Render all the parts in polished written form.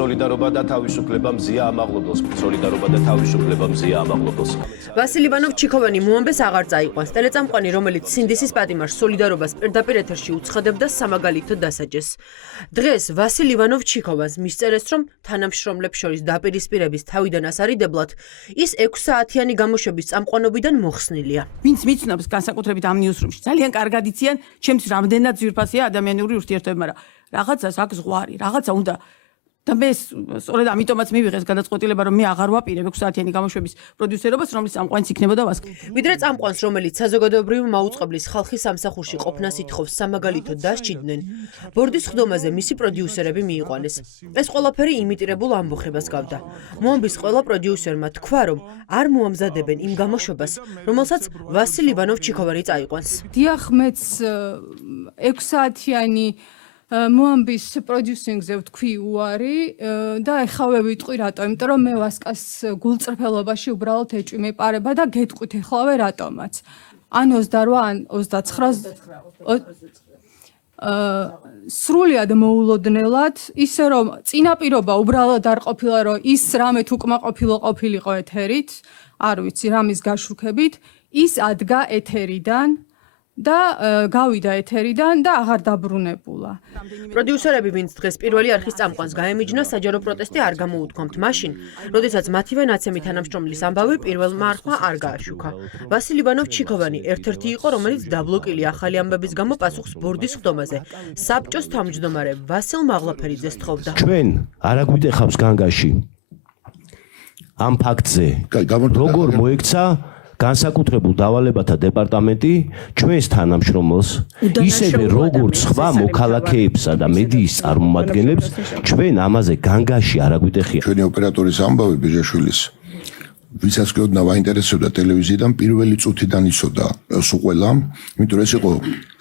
სოლიდარობა და თავისუფლება მზია ამაღლობელს. სოლიდარობა და თავისუფლება მზია ამაღლობელს. ვასილ ივანოვ-ჩიქოვანი მოამბეს აღარ წაიყვანს. ტელეწამყვანი, რომელიც სინდისის პატიმარს სოლიდარობას პირდაპირ ეთერში უცხადებდა, სამაგალითო დასაჯეს. დღეს ვასილ ივანოვ-ჩიქოვანს მისწერეს, რომ თანამშრომლებს შორის დაპირისპირების თავიდან ასარიდებლად ის 6 საათიანი გამოშვების წამყვანობიდან მოხსნილია. ვინც მიცნობს განსაკუთრებით ამ ნიუსრუმში, ძალიან კარგად იციან, ჩემთვის რამდენად ძვირფასია ადამიანური ურთიერთობა, მაგრამ რაღაცას აქვს ზღვარი, რაღაცა უნდა და მე სწორედ ამიტომაც მივიღეს გადაწყვეტილება, რომ მე აღარ ვაპირებ 6 საათიანი გამოშვების პროდიუსერობას, რომლის წამყვანიც იქნებოდა ვასკი. ვიდრე წამყვანს, რომელიც საზოგადოებრივი მაუწყებლის ხალხის სამსახურში ყოფნას ითხოვს, სამაგალითო დასჭიდნენ, ბორდის ხდომაზე მისი პროდიუსერები მიიყვანეს. ეს ყველაფერი იმიტირებულ ამბოხებას გავდა. მოამბის ყველა პროდიუსერმა თქვა, რომ არ მოამზადებენ იმ გამოშვებას, რომელსაც ვასილ ივანოვ-ჩიქოვანი წაიყვანს. დიახ, მეც 6 საათიანი მოამბის პროდიუსინგზე ვთქვი უარი და ეხავე ვიტყვი რატო, იმიტომ რომ მე ვასკას გულწრფელობაში უბრალოდ ეჭვი მეპარება და გეტყვით ეხლავე რატომაც. ან 28, ან 29 სრულიად მოულოდნელად, ისე რომ წინაპირობა უბრალოდ არ ყოფილა, რომ ის რამე თუ ყოფილიყო ეთერით, არ ვიცი, რამის გაშუქებით, ის ადგა ეთერიდან და გავიდა ეთერიდან და აღარ დაბრუნებულა. პროდიუსერები, ვინც დღეს პირველი არხის წამყვანს გაემიჯნა, საჯარო პროტესტი არ გამოუთქვამთ მაშინ, როდესაც მათივე ნაცემი თანამშრომლის ამბავი პირველმა არხმა არ გააშუქა. ვასილ ივანოვ-ჩიქოვანი ერთ-ერთი იყო, რომელიც დაბლოკილი ახალი ამბების გამო პასუხს ბორდის ხდომაზე. საბჭოს თავმჯდომარე ვასილ მაღლაფერიძეს თხოვდა. ჩვენ არ აგვიდეხავს განგაში ამ ფაქტზე. როგორ მოექცა განსაკუთრებულ დავალებათა დეპარტამენტი ჩვენს თანამშრომელს, ისევე როგორც სხვა მოქალაქეებსა და მედიის წარმომადგენლებს, ჩვენ ამაზე განგაში არ აგვიდეხია. ჩვენი ოპერატორის ამბავი ბიჟაშვილის, ვისაც გეუბნა ვაინტერესებდა ტელევიზიიდან პირველი წუთიდან იცოდა სულ, იმიტომ რომ ეს იყო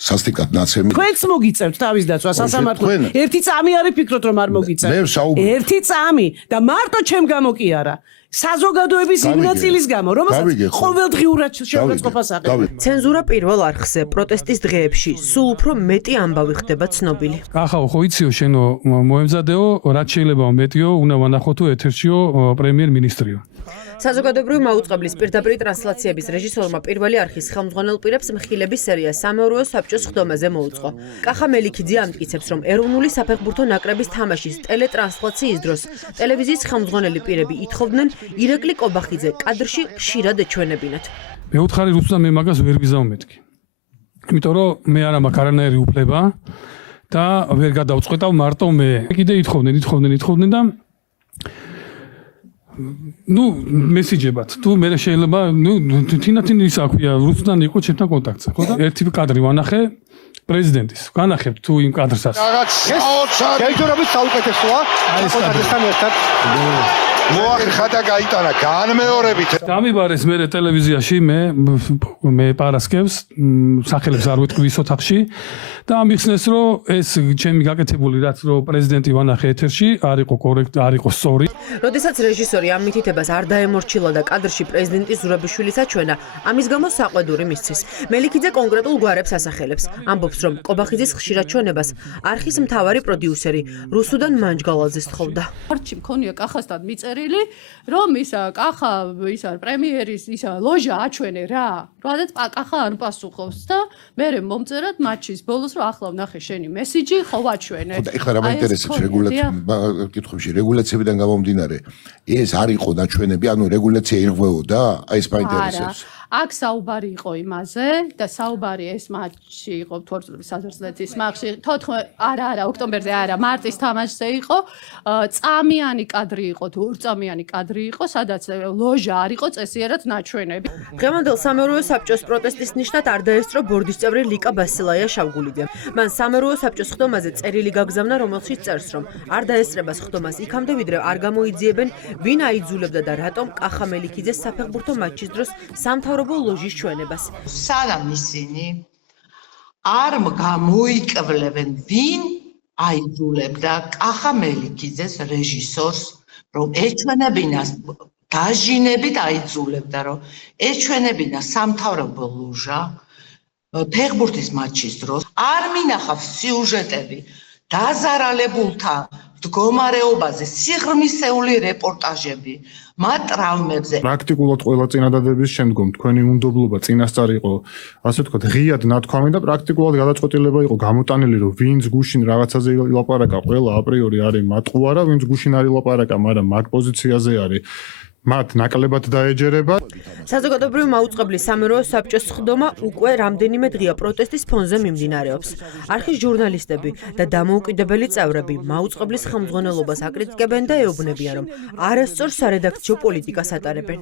სასტიკად ნაცემი. თქვენც მოგიწევთ თავის დაცვა სასამართლო. ერთი წამი არის ფიქრობთ რომ არ მოგიწევთ. ერთი წამი და მარტო ჩემ გამო კი არა. საზოგადოების იმ ნაწილის გამო, რომელსაც ყოველდღიურად შეურაცხყოფას აყენებს. ცენზურა პირველ არხზე პროტესტის დღეებში სულ უფრო მეტი ამბავი ხდება ცნობილი. ახლა ხო იციო შენო მოემზადეო, რაც შეიძლება მეტიო, უნდა ვანახო თუ ეთერშიო პრემიერ-მინისტრიო. საზოგადოებრივი მაუწყებლის პირდაპირ ტრანსლაციების რეჟისორმა პირველი არხის ხელმძღვანელ პირებს მხილების სერია სამეურვეო საბჭოს ხდომაზე მოუწყო. კახა მელიქიძე ამტკიცებს, რომ ეროვნული საფეხბურთო ნაკრების თამაშის ტელეტრანსლაციის დროს ტელევიზიის ხელმძღვანელი პირები ითხოვდნენ ირაკლი კობახიძე კადრში ხშირად ეჩვენებინათ. მეუთხარი რუსთან მე მაგას ვერ ვიზავ მეთქი. იმიტომ რომ მე არა მაქვს არანაირი უფლება და ვერ გადავწყვეტავ მარტო მე. კიდე ითხოვდნენ და მესიჯებად თუ მე შეიძლება თინათინ ის აქვია რუსთან იყო ჩემთან კონტაქტზე ხო და ერთი კადრი ვანახე პრეზიდენტის განახებ თუ იმ კადრსაც გეჯორობის საუკეთესოა კონტაქტთან ერთად მოახერხა და გაიტანა განმეორებით გამიბარეს მე ტელევიზიაში მე პარასკევს სახელებს არ ვიტყვი ის ოთახში და ამიხსნეს რომ ეს ჩემი გაკეთებული რაც რომ პრეზიდენტი ვანახე ეთერში არ იყო კორექტი არ იყო სწორი. როდესაც რეჟისორი ამ მითითებას არ დაემორჩილა და კადრში პრეზიდენტის ზურაბიშვილის აჩვენა, ამის გამო საყვედური მისცეს. მელიქიძე კონკრეტულ გვარებს ასახელებს. ამბობს, რომ კობახიძის ხშირად ჩვენებას არხის მთავარი პროდიუსერი რუსუდან მანჯგალაძეს თხოვდა. არჩი მქონია კახასთან მიწერილი, რომ ისა კახა ისა პრემიერის ისა ლოჟა აჩვენე რა. რადგან კახა არ პასუხობს და მე მომწერად მატჩის ბოლოს რომ ახლა ვნახე შენი მესიჯი, ხო ვაჩვენე. ხო და ეხლა რა მაინტერესებს კითხვებში რეგულაციებიდან გამომდინარე, ეს არ იყო დაჩვენები, ანუ რეგულაცია ირღვეოდა, აი ეს მაინტერესებს. აქ საუბარი იყო იმაზე და საუბარი ეს მატჩი იყო თორწლების საზრდლეთის მაგში 4 ოქტომბერზე არა მარტის თამაშზე იყო წამიანი კადრი იყო თუ 2 წამიანი კადრი იყო სადაც ლოჟა არ იყო წესიერად ნაჩვენები. დღევანდელ სამეურვეო საბჭოს პროტესტის ნიშნად არ დაესწრო ბორდის წევრი ლიკა ბასილაია შავგულიძე. მან სამეურვეო საბჭოს ხდომაზე წერილი გაგზავნა, რომელშიც წერს, რომ არ დაესწრებას ხდომას იქამდე ვიდრე არ გამოიძიებენ ვინ აიძულებდა და რატომ კახა მელიქიძეს საფეხბურთო მატჩის დროს სამთავრობო ლოჟის ჩვენებას. სანამ ისინი არ გამოიკვლევენ ვინ აიძულებდა კახა მელიქიძეს რეჟისორს რომ ეჩვენებინა დაჟინებით აიძულებდა რომ ეჩვენებინა სამთავრობო ლოჟა ფეხბურთის მატჩის დროს არ მინახავს სიუჟეტები დაზარალებულთა მდგომარეობაზე სიღრმისეული რეპორტაჟები მათ ტრავმებზე. პრაქტიკულად ყველა წინადადების შემდგომ თქვენი უნდობლობა წინასწარ იყო, ასე ვთქვათ, ღიად ნათქვამი და პრაქტიკულად გადაწყვეტილება იყო გამოტანილი, რომ ვინც გუშინ რაღაცაზე ილაპარაკა, ყველა აპრიორი არის მატყუარა, ვინც გუშინ არ ილაპარაკა, მაგრამ მაგ პოზიციაზე არის, მათ ნაკლებად დაეჯერება. საზოგადოებრივი მაუწყებლის სამეურვეო საბჭოს სხდომა უკვე რამდენიმე დღეა პროტესტის ფონზე მიმდინარეობს. არხის ჟურნალისტები და დამოუკიდებელი წევრები მაუწყებლის ხელმძღვანელობას აკრიტიკებენ და ეუბნებიან, რომ არასწორ სარედაქციო პოლიტიკას ატარებენ.